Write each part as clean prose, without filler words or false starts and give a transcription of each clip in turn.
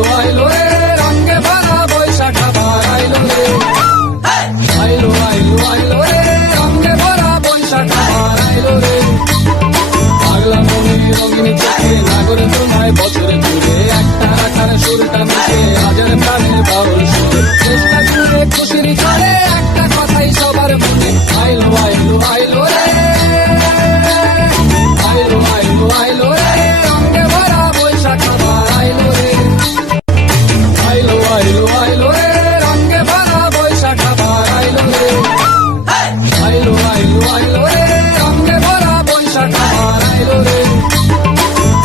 আইলো আইলো রে রঙে ভরা বৈশাখ আবার আইলো রে। আইলো আইলো আইলো রে রঙে ভরা বৈশাখ আবার আইলো রে। পাগলা মনে রঙিন চোখে নাগরে তোমায় বছরে দূরে একটা আকার সুরটা মিশে হাজার প্রাণের বাউল সুরে চেষ্টা জুড়ে খুশির চলে একটা কথাই সবার মনে আইলো আইলো আইলো রে। আইলো আইলো আইলো রে রঙে ভরা বৈশাখ আবার আইলো রে। আইলো আইলো আইলো রে রঙে ভরা বৈশাখ আবার আইলো রে। আইলো আইলো আইলো রে রঙে ভরা বৈশাখ আবার আইলো রে।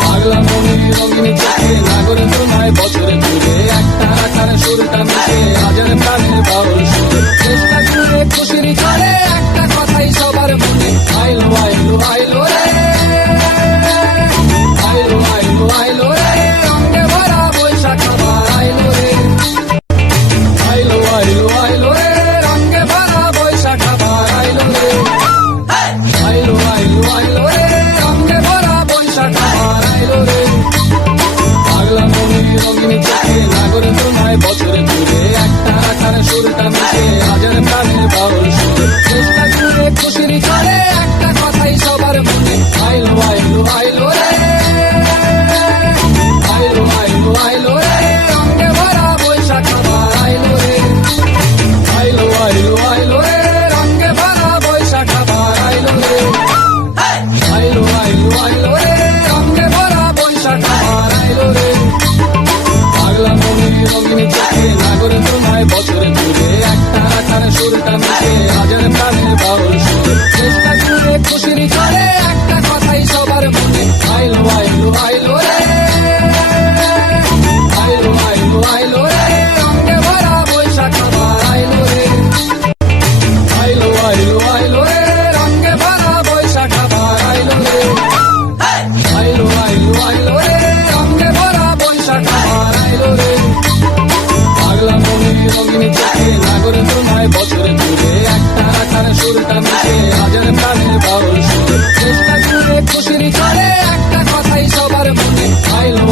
পাগলা মনে রঙিন চোখে নাগরে তোমায় বছরে দূরে একটা আকার সুরটা মিশে হাজার প্রাণের বাউল সুরে চেষ্টা জুড়ে খুশির চলে একটা কথাই সবার মনে আইলো আইলো আইলো রে। আইলো আইলো আইলো রে রঙে ভরা বৈশাখ আবার আইলো রে। আইলো আইলো আইলো রে রঙে ভরা বৈশাখ আবার আইলো রে। আইলো আইলো আইলো রে রঙে ভরা বৈশাখ আবার আইলো রে। পাগলা মনে রঙিন চোখে নাগরে তোমায় বছরে দূরে একটা আকার সুরটা মিশে হাজার প্রাণের বাউল সুরে চেষ্টা জুড়ে খুশির চলে একটা কথাই সবার মনে আইলো আইলো আইলো রে। আইলো আইলো আইলো রে রঙে ভরা বৈশাখ আবার আইলো রে। আইলো আইলো আইলো রে রঙে ভরা বৈশাখ আবার আইলো রে। আইলো আইলো আইলো রে রঙে ভরা বৈশাখ আবার আইলো রে। পাগলা মনে রঙিন চোখে নাগরে তোমায় বছরে দূরে একটা আকার সুরটা মিশে হাজার প্রাণের বাউল সুরে চেষ্টা জুড়ে খুশির চলে একটা কথাই সবার মনে আইলো আইলো আইলো রে। আইলো আইলো আইলো রে রঙে ভরা বৈশাখ আবার আইলো রে। আইলো আইলো আইলো রে রঙে ভরা বৈশাখ আবার আইলো রে। আইলো আইলো আইলো রে রঙে ভরা বৈশাখ আবার আইলো রে। পাগলা মনে রঙিন চোখে নাগরে তোমায় বছরে দূরে একটা আকার সুরটা মিশে হাজার প্রাণের বাউল সুরে চেষ্টা জুড়ে খুশির চলে একটা কথাই সবার মনে আইলো